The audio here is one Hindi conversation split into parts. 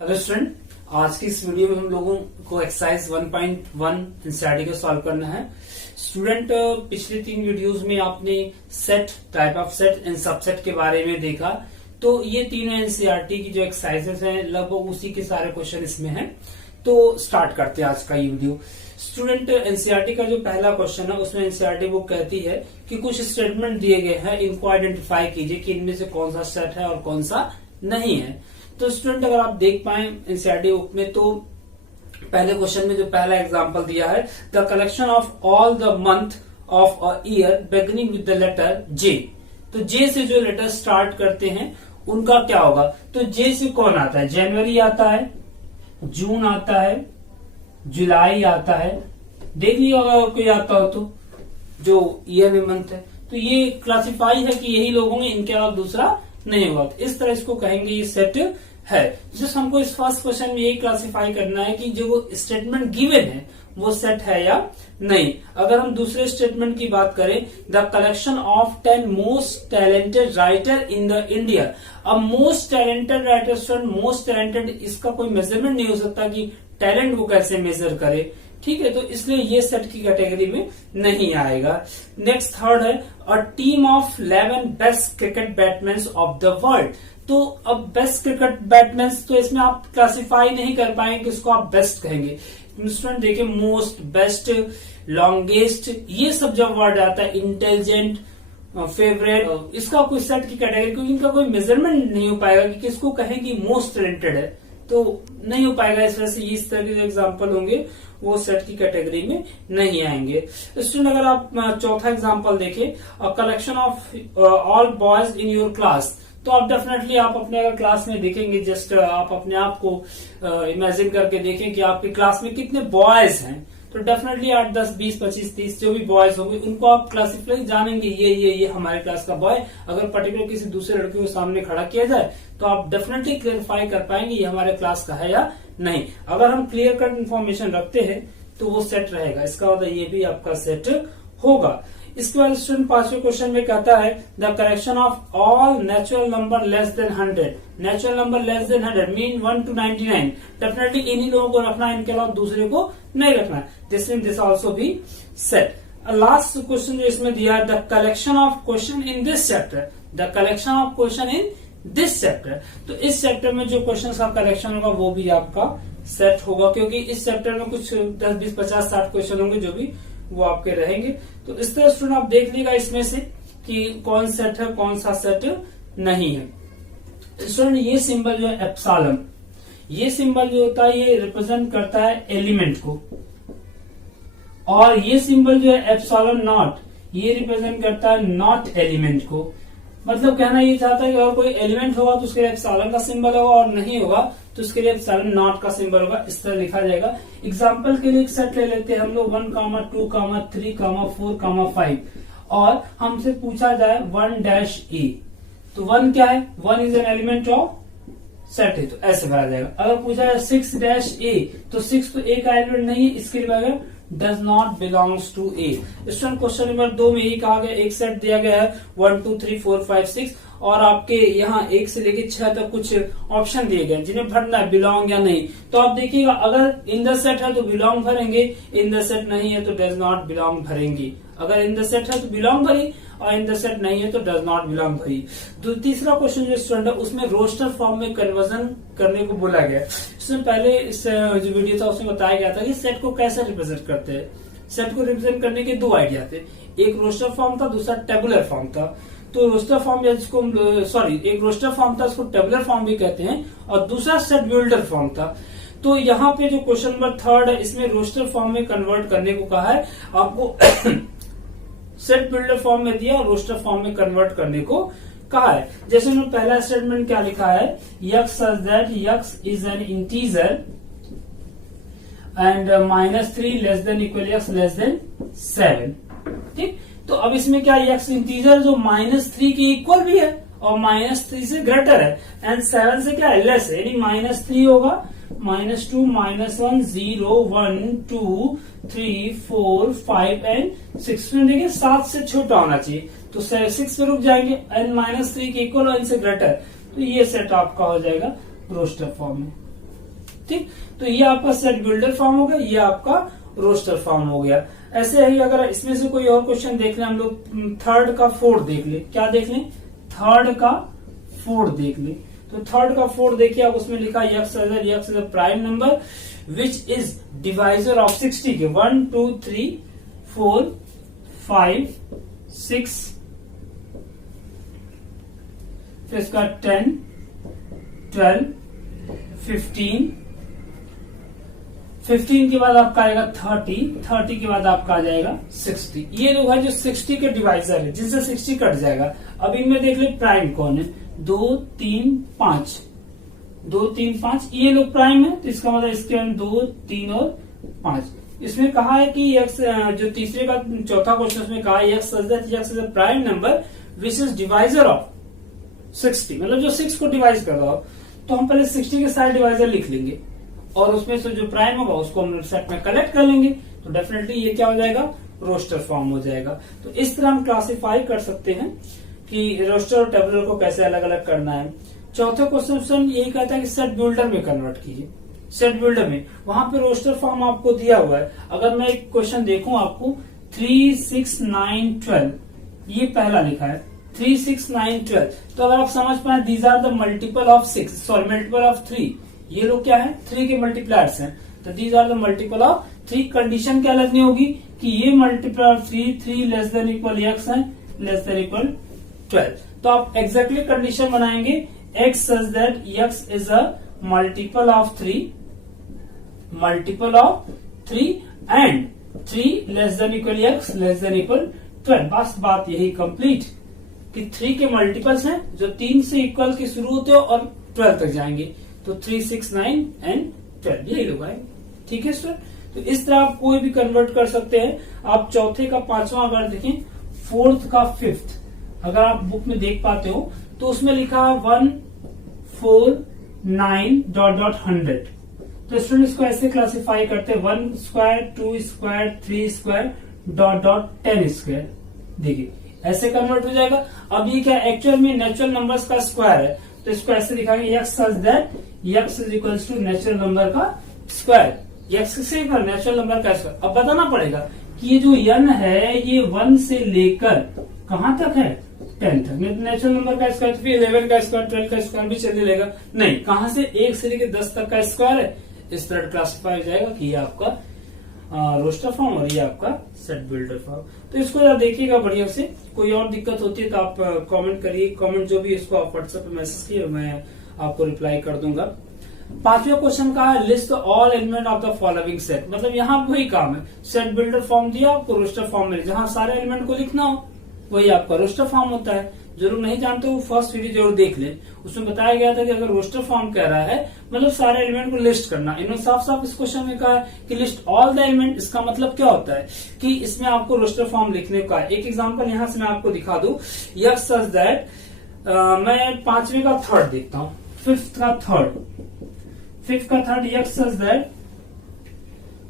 हेलो स्टूडेंट, आज की इस वीडियो में हम लोगों को एक्सरसाइज 1.1 एनसीईआरटी को सॉल्व करना है। स्टूडेंट, पिछले 3 वीडियोस में आपने set, type of set and subset के बारे में देखा। तो ये तीनों एनसीईआरटी की जो एक्सरसाइजेस हैं लगभग उसी के सारे क्वेश्चन इसमें हैं। तो स्टार्ट करते हैं आज का ये वीडियो। स्टूडेंट, एनसीईआरटी का जो पहला क्वेश्चन है उसमें एनसीईआरटी बुक कहती है कि कुछ स्टेटमेंट दिए गए हैं, इनको आइडेंटिफाई कीजिए कि इनमें से कौन सा सेट है और कौन सा नहीं है। तो स्टूडेंट, अगर आप देख पाए एनसीईआरटी बुक में तो पहले क्वेश्चन में जो पहला एग्जांपल दिया है, the collection of all the month of a year beginning with the letter J. तो जे से जो लेटर स्टार्ट करते हैं उनका क्या होगा? तो जे से कौन आता है? जनवरी आता है, जून आता है, जुलाई आता है। देख लियो अगर कोई आता हो तो जो ईयर में मंथ है, तो ये क्लासिफाई है कि यही लोग होंगे, इनके अलावा दूसरा नहीं होगा। तो इस तरह इसको कहेंगे ये सेट है। जस्ट हमको इस फर्स्ट क्वेश्चन में यही क्लासिफाई करना है कि जो स्टेटमेंट गिवन है वो सेट है या नहीं। अगर हम दूसरे स्टेटमेंट की बात करें, the collection of 10 most talented writer in the India. अब most talented writer, student most talented, इसका कोई मेजरमेंट नहीं हो सकता कि टैलेंट को कैसे मेजर करे, ठीक है। तो इसलिए ये सेट की कैटेगरी में नहीं आएगा। नेक्स्ट थर्ड है, a team of 11 best cricket batsman of the world. तो अब बेस्ट क्रिकेट बैट्समैन, तो इसमें आप क्लासिफाई नहीं कर पाएंगे किसको आप बेस्ट कहेंगे। स्टूडेंट देखिए, मोस्ट, बेस्ट, लॉन्गेस्ट, ये सब जब वर्ड आता है, इंटेलिजेंट, फेवरेट, इसका कोई सेट की कैटेगरी, क्योंकि इनका कोई मेजरमेंट नहीं हो पाएगा कि किसको कहें कि मोस्ट टैलेंटेड है, तो नहीं हो पाएगा। इस वजह से इस तरह के जो एग्जाम्पल होंगे वो सेट की कैटेगरी में नहीं आएंगे। स्टूडेंट, अगर आप चौथा एग्जाम्पल देखें, a collection of all boys in your class. तो आप डेफिनेटली आप अपने अगर क्लास में देखेंगे, जस्ट आप अपने आप को इमेजिन करके देखें कि आपकी क्लास में कितने बॉयज हैं। तो डेफिनेटली 8, 10, 20, 25, 30 जो भी बॉयज होंगे उनको आप क्लासिफाई जानेंगे, ये हमारे क्लास का बॉय। अगर पर्टिकुलर किसी दूसरे लड़के को सामने खड़ा किया जाए तो आप डेफिनेटली क्लियरिफाई कर पाएंगे ये हमारे क्लास का है या नहीं। अगर हम क्लियर कट इन्फॉर्मेशन रखते हैं तो वो सेट रहेगा, इसका मतलब ये भी आपका सेट होगा। इसके बाद स्टूडेंट पांचवें क्वेश्चन में कहता है, the collection of all natural number less than 100। Natural number less than 100 mean 1 to 99। Definitely इन्हीं लोगों को रखना है, इनके अलावा दूसरे को नहीं रखना है। This also be set. Last question जो इसमें दिया है, the collection of question in this chapter. The collection of question in this chapter. तो इस चैप्टर में जो क्वेश्चन का कलेक्शन होगा वो भी आपका सेट होगा, क्योंकि इस चैप्टर में कुछ 10, 20, 50, 60 क्वेश्चन होंगे जो भी वो आपके रहेंगे। तो इस तरह स्टूडेंट आप देख लीजिएगा इसमें से कि कौन सेट है कौन सा सेट नहीं है। स्टूडेंट, ये सिंबल जो है एप्सिलॉन, ये सिंबल जो होता है ये रिप्रेजेंट करता है एलिमेंट को, और ये सिंबल जो है एप्सिलॉन नॉट, ये रिप्रेजेंट करता है नॉट एलिमेंट को। मतलब कहना ये चाहता है कि अगर कोई एलिमेंट होगा तो उसके लिए एप्सिलॉन का सिंबल होगा, और नहीं होगा तो उसके लिए एप्सिलॉन नॉट का सिंबल होगा। इस तरह लिखा जाएगा। एग्जांपल के लिए एक सेट ले लेते हैं हम लोग, 1, 2, 3, 4, 5, और हमसे पूछा जाए 1-A। तो 1 क्या है? 1 is an element of set है, तो ऐसे भरा जाएगा। अगर पूछा जाए 6-A, तो 6 तो A का एलिमेंट नहीं है, इसके लिए does not belongs to A. Student, question number 2 में यही कहा गया, एक सेट दिया गया है 1, 2, 3, 4, 5, 6, और आपके यहाँ 1 से लेके 6 तक कुछ ऑप्शन दिए गए जिन्हें भरना है बिलोंग या नहीं। तो आप देखिएगा, अगर इन द सेट है तो बिलोंग भरेंगे, इन द सेट नहीं है तो डज नॉट बिलोंग भरेंगे। अगर इन द सेट है तो बिलोंग भरी, और इन द सेट नहीं है तो डज नॉट बिलोंग भरी। तीसरा क्वेश्चन जो स्टूडेंट है उसमें रोस्टर फॉर्म में कन्वर्जन करने को बोला गया। इसमें पहले इस जो वीडियो था उसमें बताया गया था कि सेट को कैसे रिप्रेजेंट करते हैं। सेट को रिप्रेजेंट करने के 2 आइडिया थे, एक रोस्टर फॉर्म था, दूसरा टेबुलर फॉर्म था। तो रोस्टर फॉर्म जिसको एक रोस्टर फॉर्म था उसको टेबुलर फॉर्म भी कहते हैं, और दूसरा सेट बिल्डर फॉर्म था। तो यहाँ पे जो क्वेश्चन नंबर 3 है इसमें रोस्टर फॉर्म में कन्वर्ट करने को कहा है आपको। सेट बिल्डर फॉर्म में दिया और रोस्टर फॉर्म में कन्वर्ट करने को कहा है। जैसे उन्होंने पहला स्टेटमेंट क्या लिखा है, x such that x is an integer and -3 less than equal x less than 7। ठीक, तो अब इसमें क्या, यक्स इंटीजर जो -3 के इक्वल भी है और -3 से ग्रेटर है, एंड 7 से क्या है, लेस है, यानी -3 होगा, -2, -1, 0, 1, 2, 3, 4, 5 एंड 6। देखिए 7 से छोटा होना चाहिए, तो 6 पे रुक जाएंगे, एंड -3 के इक्वल और इनसे ग्रेटर। तो ये सेट आपका हो जाएगा रोस्टर फॉर्म में। ठीक। तो ये आपका सेट बिल्डर फॉर्म हो गया, ये आपका रोस्टर फॉर्म हो गया। ऐसे ही अगर इसमें से कोई और क्वेश्चन देख लें हम लोग, थर्ड का फोर्थ देख ले, क्या देख लें, थर्ड का फोर्थ देख ले। तो थर्ड का फोर्थ देखिए आप, उसमें लिखा x is a prime number which is divisor of 60 के 1 2 3 4 5 6, फिर इसका 10 12 15, 15 के बाद आपका आएगा 30 के बाद आपका आ जाएगा 60। ये लोग है जो 60 के डिवाइजर है, जिनसे 60 कट जाएगा। अब इनमें देख ले प्राइम कौन है, 2 3 5, 2 3 5 ये लोग प्राइम है, तो इसका मतलब इसके 2 3 और 5। इसमें कहा है कि एक्स, जो तीसरे का चौथा क्वेश्चन उसमें कहा है x is a prime number which is divisor of 60, मतलब जो 6 को डिवाइड कर रहा हो। तो हम पहले 60 के सारे डिवाइजर लिख लेंगे और उसमें से जो प्राइम होगा उसको हम सेट में कलेक्ट कर लेंगे, तो डेफिनेटली ये क्या हो जाएगा, रोस्टर फॉर्म हो जाएगा। तो इस तरह हम क्लासिफाई कर सकते हैं कि रोस्टर और टेबुलर को कैसे अलग अलग करना है। चौथा क्वेश्चन यही कहता है कि सेट बिल्डर में कन्वर्ट कीजिए। सेट बिल्डर में वहां पे रोस्टर फॉर्म आपको दिया हुआ है। अगर मैं एक क्वेश्चन देखूं आपको 3 6 9 12, ये पहला लिखा है 3 6 9 12, तो अगर आप समझ पाए these are the multiple of 6, sorry multiple of 3, ये लोग क्या है 3 के मल्टीप्लायर्स हैं, तो these are the multiple of 3। Condition क्या लगनी होगी कि ये multiple of 3 less than equal x है, लेस देन इक्वल 12। तो आप एग्जैक्टली कंडीशन बनाएंगे x such that x is a multiple of 3 and 3 less than equal x less than equal 12। बस बात यही कंप्लीट कि 3 के मल्टीपल्स हैं जो 3 से इक्वल के शुरू होते हो और 12 तक जाएंगे, तो 3 6 9 एंड 12 यही लोग आएंगे। ठीक है सर, तो इस तरह आप कोई भी कन्वर्ट कर सकते हैं। आप चौथे का पांचवा अगर देखें, फोर्थ का फिफ्थ अगर आप बुक में देख पाते हो तो उसमें लिखा 1 4 9 डॉट 100। तो स्टूडेंट इसको ऐसे क्लासिफाई करते हैं 1 square 2 square 3 square dot 10 square. देखिए ऐसे कन्वर्ट हो जाएगा। अब ये क्या एक्चुअल में नेचुरल नंबर्स का स्क्वायर है, तो इसको ऐसे दिखाएंगे x such that x is equals to natural number का स्क्वायर। एक्स से नेचुरल नंबर का स्क्वायर। अब बताना पड़ेगा कि ये जो n है ये 1 से लेकर कहां तक है 10 तक। नेचुरल नंबर का स्क्वायर तो फिर 11 का स्क्वायर 12 का स्क्वायर भी चलने लगेगा, नहीं कहां से 1 से लेकर 10 तक का स्क्वायर है। इस तरह क्लासिफाई हो जाएगा कि ये आपका रोस्टर फॉर्म और ये आपका सेट बिल्डर फॉर्म। तो इसको जरा देखिएगा बढ़िया से। कोई और दिक्कत होती है तो आप कमेंट करिए, कमेंट जो भी इसको आप व्हाट्सएप पे मैसेज किए मैं आपको रिप्लाई कर दूंगा। पांचवा क्वेश्चन का है list all element of the following set. मतलब यहाँ वही काम है, सेट बिल्डर फॉर्म दिया आपको, रोस्टर फॉर्म में जहाँ सारे एलिमेंट को लिखना हो वही आपका रोस्टर फॉर्म होता है। जरूर नहीं जानते हो फर्स्ट वीडियो जरूर देख लें, उसमें बताया गया था कि अगर रोस्टर फॉर्म कह रहा है मतलब सारे एलिमेंट को लिस्ट करना। इन्होंने साफ साफ इस क्वेश्चन में कहा है कि लिस्ट ऑल द एलिमेंट। इसका मतलब क्या होता है कि इसमें आपको रोस्टर फॉर्म लिखने का। एक एग्जांपल यहां से मैं आपको दिखा दूं, यस सच दैट मैं पांचवे का थर्ड देखता हूं, फिफ्थ का third yes such that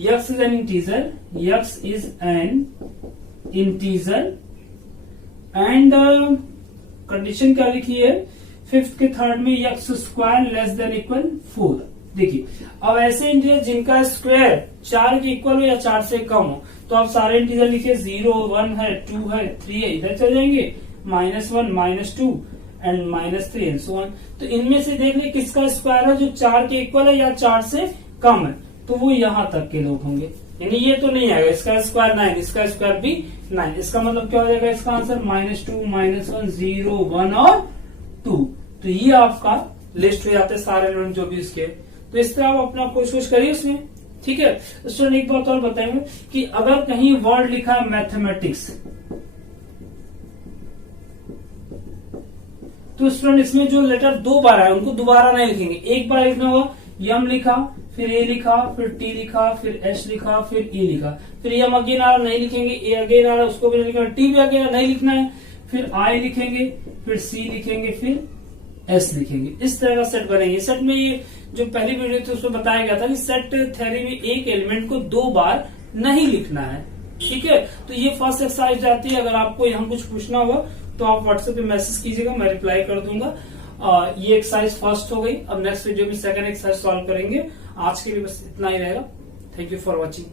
x is an integer, x is an integer and condition क्या लिखी है फिफ्थ के थर्ड में x square less than equal 4। देखिए अब ऐसे इंटीजर जिनका स्क्वायर 4 के इक्वल हो या 4 से कम हो तो आप सारे इंटीजर लिखिए 0 1 है 2 है 3 है, इधर चल जाएंगे -1 -2 एंड -3 एंड सो ऑन। तो इनमें से देख ले किसका स्क्वायर है जो 4 के इक्वल है या 4 से कम है, तो वो यहां तक के लोग होंगे। यानी ये तो नहीं आएगा, इसका स्क्वायर 9, इसका स्क्वायर भी 9। इसका मतलब क्या हो जाएगा इसका आंसर -2 -1 0 1 और 2। तो ये आपका लिस्ट हो जाते हैं सारे एलिमेंट जो भी इसके। तो इस तरह आप अपना कोशिश करिए इसमें, ठीक है। स्टूडेंट एक बात और बताएंगे कि अगर कहीं वर्ड लिखा है मैथमेटिक्स तो स्टूडेंट इसमें जो लेटर 2 बार आए उनको दोबारा नहीं लिखेंगे, एक बार लिखना होगा। यम लिखा, फिर ए लिखा, फिर टी लिखा, फिर एच लिखा, फिर ई लिखा, फिर यम अगेन आ रहा नहीं लिखेंगे, ए अगेन आ रहा उसको भी नहीं लिखना, टी भी अगेन नहीं लिखना है, फिर आई लिखेंगे, फिर सी लिखेंगे, फिर एस लिखेंगे। इस तरह का सेट बनेंगे। सेट में ये जो पहली वीडियो थी उसमें बताया गया था कि सेट थ्योरी में एक एलिमेंट को 2 बार नहीं लिखना है, ठीक है। तो ये फर्स्ट एक्सरसाइज जाती है। अगर आपको यहाँ कुछ पूछना होगा तो आप व्हाट्सएप पे मैसेज कीजिएगा, मैं रिप्लाई कर दूंगा। ये एक्सरसाइज फर्स्ट हो गई। अब नेक्स्ट वीडियो में सेकंड एक्सरसाइज सॉल्व करेंगे। आज के लिए बस इतना ही रहेगा। Thank you for watching.